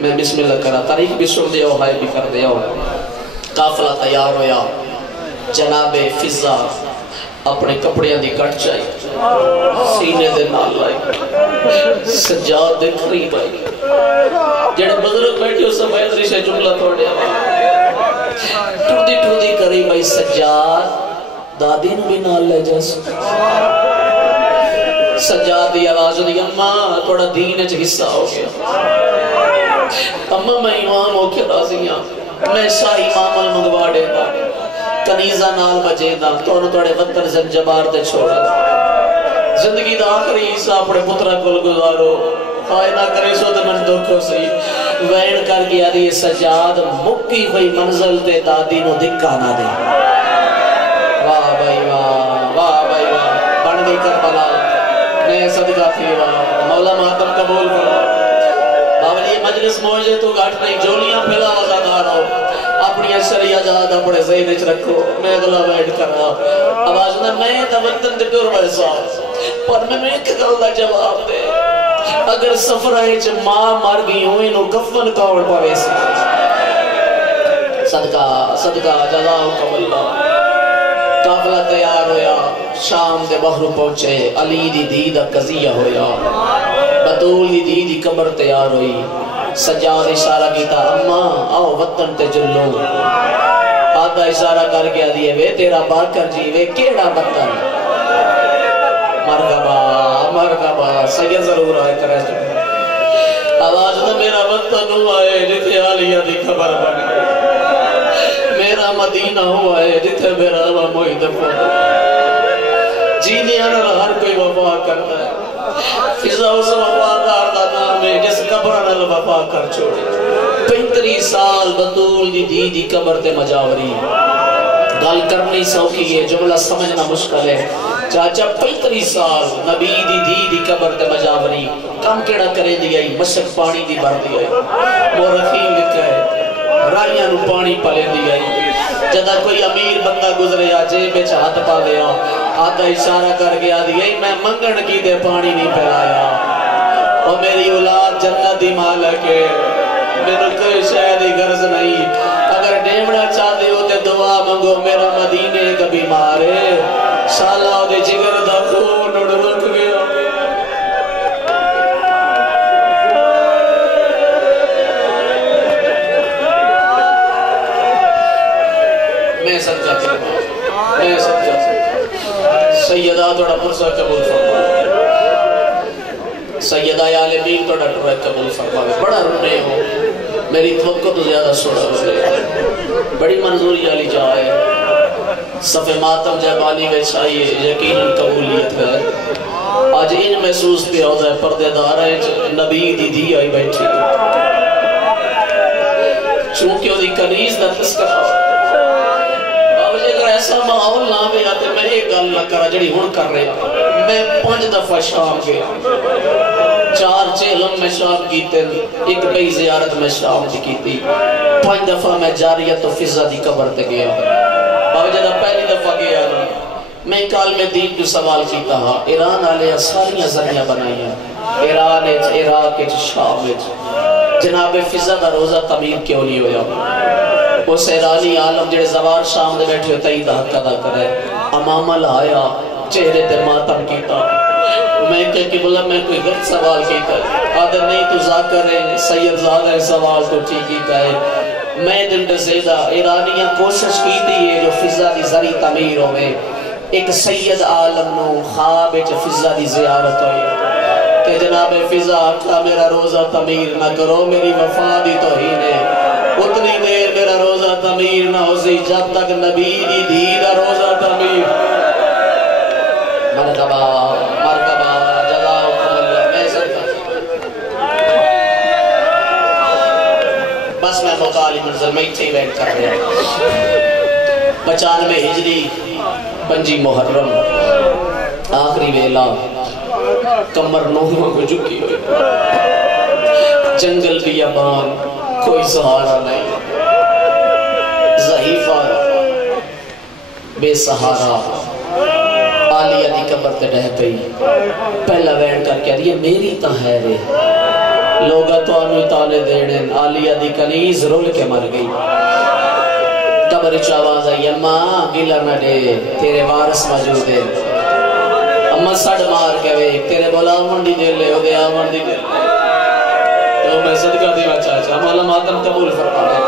میں بسم اللہ کرا تاریخ بھی سن دے ہو ہائے بھی کر دے ہو قافلہ تیار ہویا جناب فضا اپنے کپڑیاں دی کٹ چائی سینے دے نال لائی سجاد دے قریب آئی جڑے بزرگ بیٹھے ہو سب ایدری سے جملہ توڑے ٹھوڑی ٹھوڑی قریب آئی سجاد دادی نو بھی نال لے جیسے سجاد دی آواز دی اممہ توڑا دین اچھ حصہ ہو گیا اممہ میں ایمان ہو کے راضیاں میں شاہی مامل منگوا دے دا کنیزہ نال بجے دا تو انہوں توڑے وطن زنجبار دے چھوڑا زندگی دا آخری عیسیٰ اپنے پترہ کل گزارو خواہ نہ کرے سو دے من دکھو سی وین کر گیا دی سجاد مکی ہوئی منزل تے دادی نو دکھا نہ دے واہ بھائی واہ بھائی واہ بڑھ گئی کربلا نئے صدقہ تھی واہ مولا ماتم قبول کرو باولی مجلس موجے تو گھٹ نہیں جولیاں پھیلا وزادار ہو اپنی اشری آزاد اپنے ذہن اچھ رکھو میں گلا بیٹھ کر آواز نے میں توتن دے پیور ویسا پر میں ایک گلدہ جواب دے اگر سفرائے چھ ماں مار گئی ہوئی نو کفن کاؤڑ پاوے سی صدقہ جزاؤکم اللہ قافلہ تیار ہویا شام دے بحر پہنچے علی دی دیدہ قضیہ ہویا بطول دی دیدی قبر تیار ہوئی سجاد اشارہ کیتا اممہ آؤ وطن تے جلو آدھا اشارہ کر گیا دیئے وے تیرا باکر جی وے کیڑا وطن مرحبا سید ضرور آئے کرے آواز نے میرا وطن ہوا ہے جتے آلیہ دی خبر بن گئی میرا مدینہ ہوا ہے جتے میرا موئی دفع جینے آنا ہر کوئی وفا کرتا ہے فضا اس وفادار دا نام ہے جس قبران الوفا کر چھوڑے 35 سال بطول دی دی قبر تے مجاوری گال کرنی سوکی ہے جملہ سمجھنا مشکل ہے چاچا 35 سال نبی دی قبر تے مجاوری کم کیڑا کرے دیائی مشک پانی دی بھر دیائی وہ رخیم لکھا ہے رائیاں نو پانی پلے دیائی جدہ کوئی امیر بندہ گزرے آجے بیچ ہاتھ پا دیا آدھا اشارہ کر گیا دیائی میں منگن کی دے پانی نہیں پہلایا اور میری اولاد جنت دی مالک ہے میرے کوئی شاید غرض نہیں اگر ڈیمڑا چاہتے ہو تے دعا منگو میرا مدینے کا بیمار ہے شالا دے جگر دا خون اڑ رکھ گیا میں سمجھا سیدہ توڑا پرسا قبول فرما سیدہ عالمین توڑا ٹرہ قبول فرما بڑا رونے ہو میری توقع تو زیادہ سوڑا ہو گئے بڑی منظوری علی جائے صفِ ماتم جب آلی گئے چاہیے یقیناً قبولیت ہے آج ان محسوس پہ ہوتا ہے پردے دار ہے نبی دی آئی بیٹھی چونکہ وہ دی کنیز دا تذکرہ اگر ایسا ماحول نہ بھی آتے میں ایک گل نہ کرا جڑی ہون کر رہے میں 5 دفعہ شام گیا 4 چہلم میں شام کیتے ایک بئی زیارت میں شام کی تھی 5 دفعہ میں جاریت و فضا دی قبر تے گیا بابا جدہ پہلی دفعہ گیا میں کال میں دین جو سوال کیتا ہاں ایران آلے ساریاں ذریعہ بنائی ہیں ایران عراق شام جناب فضا دا روزہ تعمیر کیوں نہیں ہویا اس ایرانی عالم جڑے زوار شام دے بیٹھے ہوتا ہی دا حق ادا کرے امام آیا چہرے تے ماتم کیتا میں کہہ کہ بلا میں کوئی غلط سوال کیتا ہے آدھر نہیں تو ذاکر ہے سید زادہ سوال تو ٹھیک کیتا ہے میں دن دے زیدہ ایرانیاں کوشش کیتی ہے جو فضا دی ذری تعمیر ہوئے ایک سید عالم نو خواب اچھ فضا دی زیارت ہوئی کہ جناب فضا آکھا میرا روزہ تعمیر نہ کرو میری وفا دی توہین ہے اتنی دیر میرا روزہ تعمیر نہ ہو سی جب تک نبی دی دیدہ روزہ تعمیر مرکبہ جزاؤکم اللہ میں سکتا بس میں مقالی منظر میں ہی ویٹ کر رہے ہیں 95 ہجری 5 محرم آخری ویلا کمر نوہاں کو جھکی ہوئی جنگل بیابان کوئی سہارا نہیں ضعیفہ بے سہارا عالیہ دی قبر تے رہ پئی پہلا ویٹ کر کے یہ میری تا ہے رے لوگا تو آنوی تالے دینے عالیہ دی کنیز رول کے مر گئی قبر چاواز آئی اماں گلہ نہ دے تیرے وارث موجود ہے اماں سڑ مار کے وے تیرے بولا منڈی دے لے ہو دے آمندی دے تو میں صدقہ دیوا چاچا مولا ماتم قبول فرمائے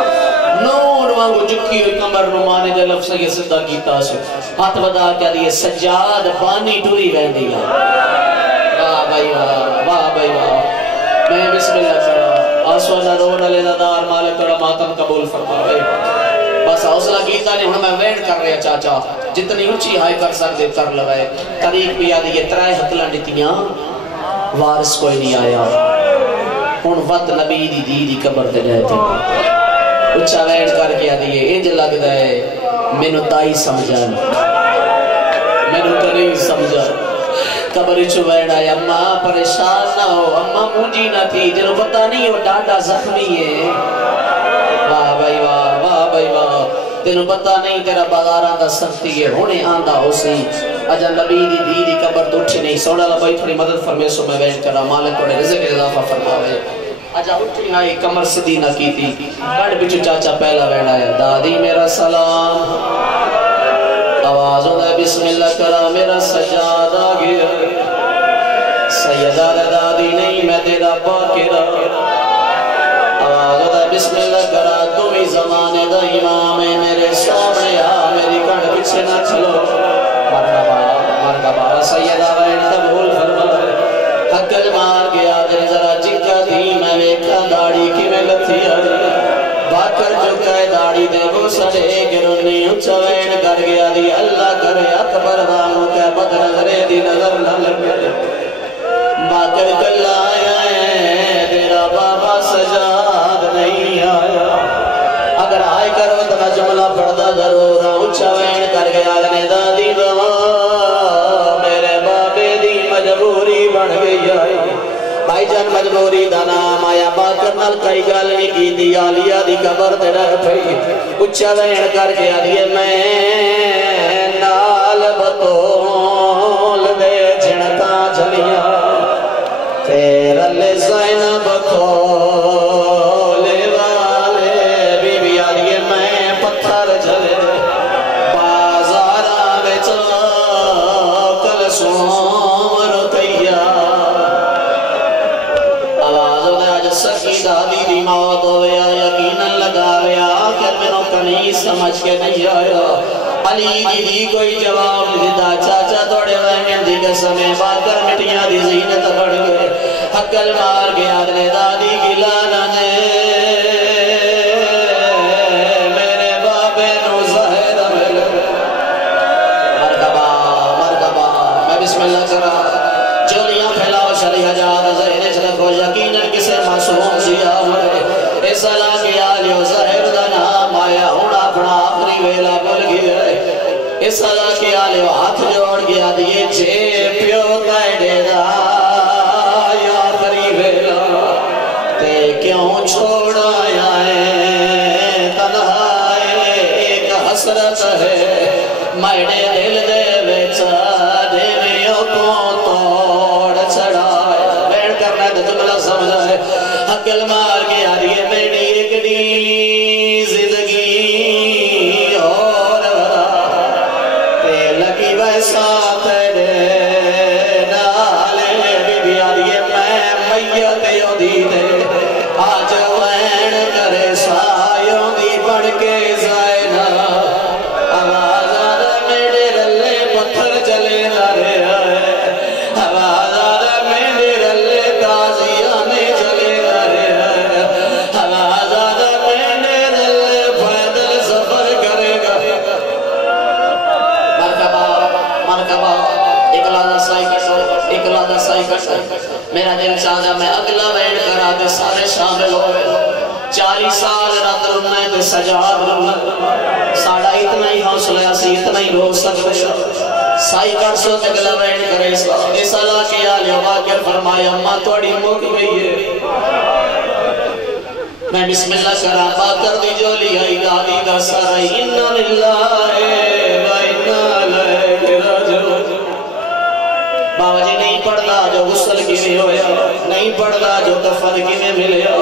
نور وانگو جکی ہوئی کمر نمانے دے لفظ یہ صدقہ کیتا سو ہاتھ بدا کیا دیئے سجاد بانی ٹوری رہن دیا واہ بھائی واہ بھائی واہ میں بسم اللہ کرا آسوانا روڑا لینا دار مالک کرا ماتم قبول فرمائے بس حوصلہ کیتا نہیں ہوں میں ویٹ کر رہے چاچا جتنی اچھی ہائی کر سکتے کر لگائے قریب بھی آدھی یہ ترائے حقلہ ڈیتیاں وارث کوئی نہیں آیا ان وقت نبی دی دی قبر دے رہتے اچھا ویٹ کر کے آدھی یہ انج لگ دائے میں نو تائی سمجھا میں نو کنی سمجھا قبر چو ویڑ آیا اماں پریشان نہ ہو اماں مونجی نہ تھی جنہوں پتہ نہیں ہو ڈاٹا زخمی ہے واہ بھائی واہ تینوں پتہ نہیں تیرا بازاراں دا سختی ہے ہونے آندہ ہو سی اجا نبی دی دی قبر تو اٹھی نہیں سوڑا لبائی تھوڑی مدد فرمے سو میں ویٹ کرا مالک توڑے رزق اضافہ فرماوے اجا اٹھی آئی کمر صدی نہ کی تھی گھڑ بچو چاچا پہلا ویڑ آیا دادی میرا سلام آوازوں دے بسم اللہ کرا میرا سجاد آگیا سیدہ دادی نہیں میں تیرا باکرہ آوازوں دے بسم اللہ کرا تمہیں زمانے دا امام ہے میرے سامنے آ میری کڑ پیچھے نہ چلو مرحبا سیدہ وین قبول فرمائے حقل مار گیا دے ذرا جکا تھی میں ویکھا داڑی کی میں لتھی آئی باکر چکا ہے داڑی دے وہ سڑے گرونی اچھا وین کر گیا دی اللہ کرے اکبر وانوں کے بدر نظرے دی نظر نہ لگے باکر کلا آیا ہے تیرا بابا سجاد نہیں آیا اگر آئے کرو تو میں جملہ پڑھتا ضرور اچھا وین کر گیا دنے دادی بابا میرے بابے دی مجبوری بن گئی آئی بھائی جان مجبوری دا نام آیا باکر نال کئی گل نہیں کی دی آلیہ دی قبر تے رہ پئی اچھا وین کر گیا دیئے میں نال بطول دے جھنکا جھلیاں تیرا لے زینب کھولے والے بی بی آلیے میں پتھر جلے بازارہ بچا کل سوم رکیا آوازوں نے آج سکی دادی دی موت ہویا یقیناً لگاویا آخر میں نو کنی سمجھ کے نہیں آیا علی دی کوئی جواب نہیں دا چاچا توڑے وہمین دی قسمیں باکر مٹیاں دی زینت بڑھ گئے حقل مار گیا دنے دادی گلانا نے میرے بابے نو ظاہر مل مرحبا میں بسم اللہ کرا جولیاں پھیلاو شریح جاد ظاہر چلکو یقیناً کسے معصوم دیا ہوئے اس اللہ کی آلیو ظاہر دا نام آیا ہون اپنا آخری ویلا بل گیا اس اللہ کی آلیو ہاتھ جوڑ گیا دیئے چھے پیو تائیڈے دا یا قریبے لا تے کیوں چھوڑ آیا ہے تنہائے ایک حسرت ہے مائنے دل دے بیچا دیویوں کو توڑ چڑھائے بیٹھ کرنا ہے تو جملہ سمجھا ہے حقل مار گیا دیئے میری ایک دی زندگی اور تے لگی ویسا تیرے نالے بی بی آدھیے میں میت یوں دی دے آج وین کرے سایوں دی بڑھ کے زائنہ آواز آدھا میرے رلے پتھر چلے دارے آئے آواز آدھا میرے رلے تازیانے چلے دارے آئے آواز آدھا میرے رلے پیدل سفر کرے گا مرکبہ اکلادہ سائی کر میرا دل چاہتا میں اگلا ویڈ کرا دے سارے شامل ہوئے 4 40 سال رات رونا ہے تے سجاد رونا ساڑا اتنا ہی حوصلہ اسی اتنا ہی رو سکتے سائی کر سو تگلا وین کرے اس اللہ کی آلِ واقر فرمایا اماں توڑی موک گئی ہے میں بسم اللہ کرا باکر دی جو لیائی دادی دا سرائی انہا للہ و انہا لائے راجعون بابا جی نہیں پڑھتا جو غسل کی میں ہویا نہیں پڑھتا جو کفن کی میں ملیا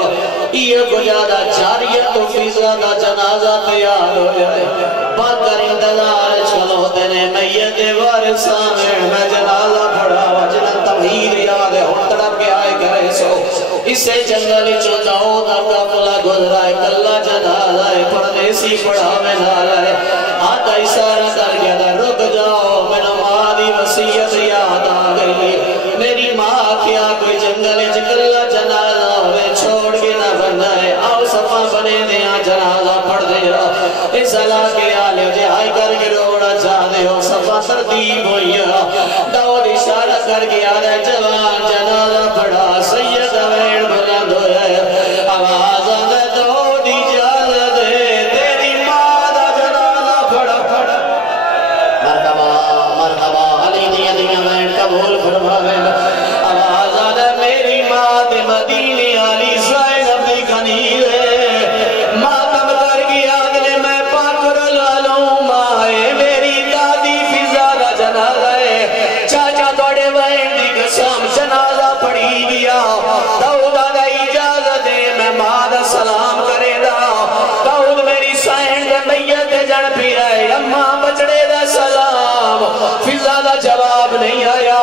یہ کو یادہ جاریت و فیضہ دا جنازہ تیار ہو جائے باکر انتظار چلو دینے میت وارثان میں جنازہ پڑھا وجنہ تمہید یاد ہے ہن تڑپ کے آئے کرے سو اسے جنگلی چوداؤ دا قافلہ گزرائے کلہ جنازہ پردیسی پڑھا میں نالائے آتا اشارہ کر گیا دا رک جاؤ میں نمادی وسیعت یاد آ گئی میری ماں کیا کوئی جنگل جکلہ جنازہ ہوئے چھوڑ کے نہ بنائے آؤ صفا بنے دیا جنازہ پڑھ دیا اس اللہ کے آلے جے آئی کر کے روڑا چاہتے ہو صفا ترتیب ہویا داؤد اشارہ کر کے آرہ جوان جنازہ پڑھا سید وین بلند ہوئے آواز آدھے داؤد اجازت دے تیری ماں دا جنازہ پڑھا مرحبا مرحبا علی دیا دیا وین قبول فرماوے آواز آدھے میری ماں دے مدینی علی زینب دی کنیر ہے ماتم کر گیا دلے میں پاکر لالوں مائے میری دادی فضالہ جنازہ ہے چاچا توڑے وین دی قسم جنازہ پڑھی گیا داؤد آدھا اجازت دے میں ماں دا سلام کرے دا داؤد میری سائن دے میت جن پی رہے اماں بچڑے دا سلام فضالہ جواب نہیں آیا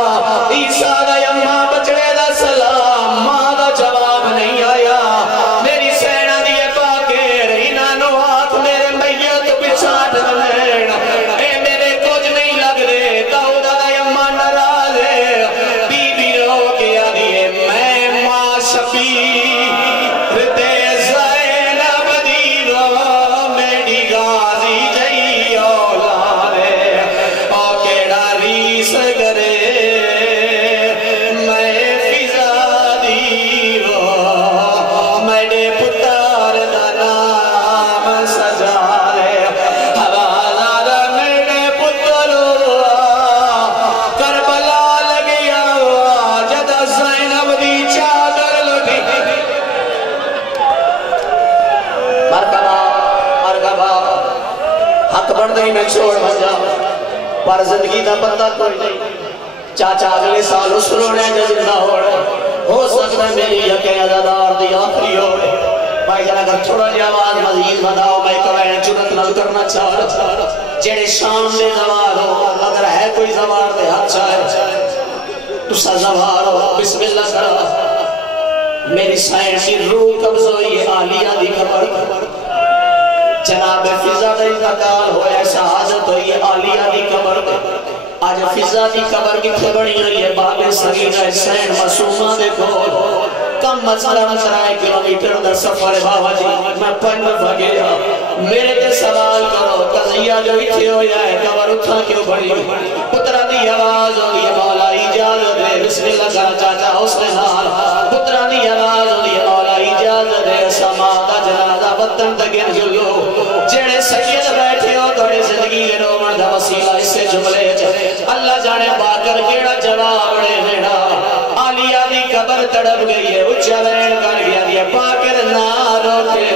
عیسیٰ دا اماں بچڑے دا سلام ماں دا جواب نہیں آیا میری سینہ دیئے پاکر انہوں ہاتھ میرے میت پچھاٹ بلین اے میرے کچھ نہیں لگ دے داؤد دا اماں نراز ہے بی بی رو کے آدھیے میں ماں شبیر دے زینب دی رو میری غازی جئی اولادے او کیڑا ریس کرے میں فضا دی رو میرے پتار دا نام سجارے حوالہ میرے پتر کربلا لگیا جدہ زینب دی چادر لٹی مرکبہ مرکبہ حق بڑھ دیں میں چھوڑ بن جا پر زندگی دا پتہ کوئی نہیں چاچا اگلے سال اس روڑے جو زندہ ہو سکتا ہے میری یقین ازادار دی آخری ہو بھائی جانا اگر تھوڑا جی آواز مزید بناؤ میں کوئی جنت نل کرنا چاہتا جیڑے شام میں زوار ہو اگر ہے کوئی زوار دے ہاتھ چاہے تو سا زوار ہو بسم اللہ کرا میری سائن کی روح قبض ہوئی آلیہ دی قبر جناب فضا دا انتقال ہویا شہادت ہوئی آلیہ دی قبر آج فضا دی قبر کی بڑی ہوئی ہے باب سگینہ سین معصومہ دیکھو کم مسئلہ 15 کلومیٹر دا سفر بابا جی میں پن بھگیا میرے تے سوال کرو قضیہ جو اتھے ہو جائے قبر اتھا کیوں بڑی پترہ دی آواز ہوگی مولا اجازت دے بسم اللہ کا چاچا حسن حال پترہ دی آواز ہوگی مولا اجازت دے سمادا جنازہ وطن تکن جلو جیڑے سید بیٹھے ہو توڑے زندگی دے رومن دا وسیلہ اس سے جملے اللہ جانے باکر کیڑا جواب دے دینا آلیہ دی قبر تڑپ گئی ہے اچھا وین کر گیا دیا باکر نہ روکے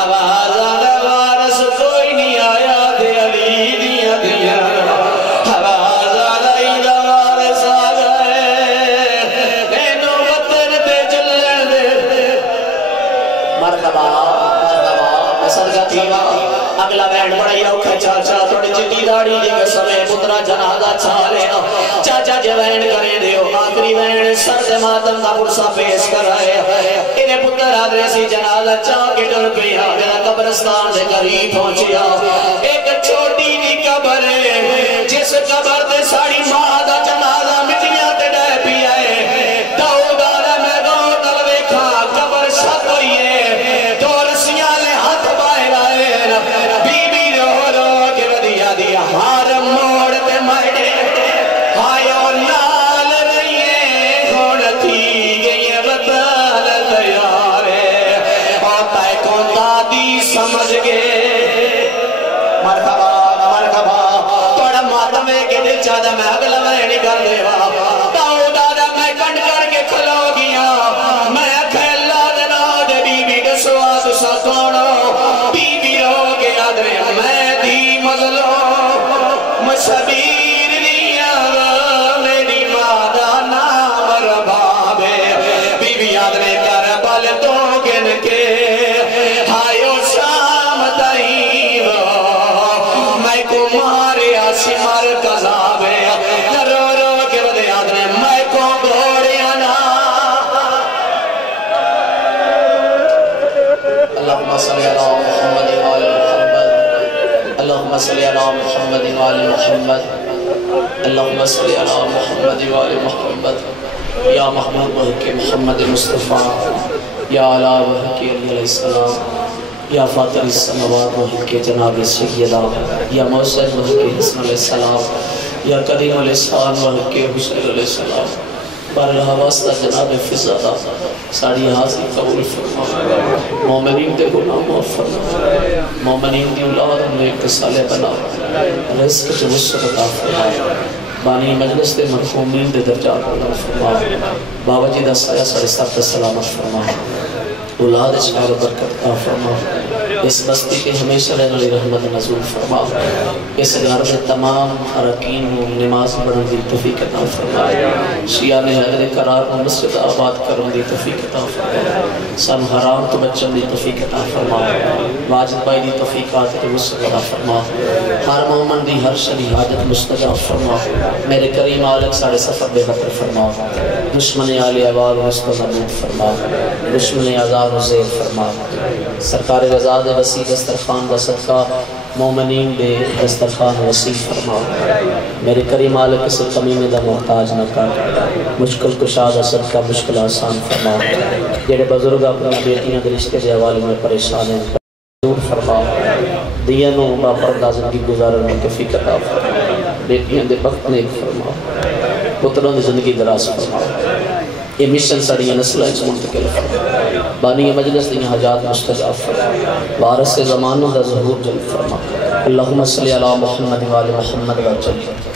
آواز آدھا وارس کوئی نہیں آیا دے علی دیا دیا آواز آدھا ایدہ وارس آ گئے اینو وطن پہ جلن دے مرحبا مرحبا میں صدقہ تھیوا اگلا بینڈ بڑا ہی اوکھا چاچا توڑی چٹی داڑی دی قسمیں پترہ جنازہ چھالے چاچا جے بینڈ کرے دیو آخری بینڈ سرد ماتم دا برسا پیش کر رہے انہیں پتر آدھرے سی جنازہ چاہ کے ڈر پیا میرا قبرستان سے قریب پہنچیا ایک چھوٹی دی قبر ہے جس قبر تے ساڑی ماں دا جنازہ مٹیاں تے ڈے پیا ہے داؤد آرہ میں گاؤں تلوے کھا قبر شک ہوئی ہے دو رسیاں لے ہاتھ باہر آئے بی بی رو رو کے ودیا دیا ہار موڑ تے مہڑے آیا نال رہیے کھوڑ تھی گئی وطن تیارے آتا ہے کون آدھا میں اگلا ویڑی کر دے داؤد آدھا میں کنڈ کر کے کھلو گیا میں اکھے اللہ دنا دے بی بی دے سواد ساتھونا بی بی رو کے آدھے میں دی مظلو مشبیر دیا میری مادہ نام ربابے بی بی آدھے کربل تو گن کے ہائیو شام تائیو میں کو مارے آسی مار کذابے رو رو کے بدے آدھے میں کو گوڑیا نا اللہم صلی اللہ محمد وآل محمد اللہم صلی اللہ محمد وآل محمد اللہم صلی اللہ محمد وآل محمد یا محمد وحق محمد مصطفیٰ یا علا وحق علیہ السلام یا فاطر السماوات وحق جناب سیدہ یا موسیٰ وحق حسن علیہ السلام یا قدیم علیہ السلام وحق حسن علیہ السلام بارالہ واسطہ جناب فضادہ ساڑی حاضر قبول فرما مومنین دے گناہ معاف فرما مومنین دی اولاد ہمیں اتصال بنا رزق جو وسط عطا فرما بانی مجلس دے مرحومین دے درجات بلند فرما بابا جی دا سایہ ساڑے ساتھ سلامت فرما اولاد اشعار برکت کا فرما اس بستی کے ہمیشہ رہنے والی رحمت نزول فرما اس گھر میں تمام حرکین و نماز پڑھن دی توفیق عطا فرما شیعہ نے حیدر قرار و مسجد آباد کرن دی توفیق عطا فرما سن حرام تو بچن دی توفیق عطا فرما واجد بائی دی توفیقات کی وسط عطا فرما ہر مومن دی ہر شری حاجت مستجاب فرما میرے کریم آلک ساڑے سفر بے خطر فرما دشمن آلی عوال و اس کو نبود فرما دشمن آزاد و زیر فرما سرکار رضا دے وسیع دسترخوان و صدقہ مومنین دے دسترخوان وسیع فرما میرے کریم آلک کسی کمینے دا محتاج نہ کر مشکل کشاد و صدقہ مشکل آسان فرما جڑے بزرگ اپنے بیٹیاں دے رشتے دے حوالے میں پریشان ہیں دور فرما دینوں با پردہ زندگی گزارن میں توفیق عطا فرما بیٹیاں دے وقت نیک فرما پتروں دی زندگی دراز فرما یہ مشن ساڑی نسلہ اس منتقل فرما بانی مجلس دی حاجات مستجاب فرما وارث زمانوں دا ظہور جل فرما اللہم صلی علی محمد وآل محمد وآل محمد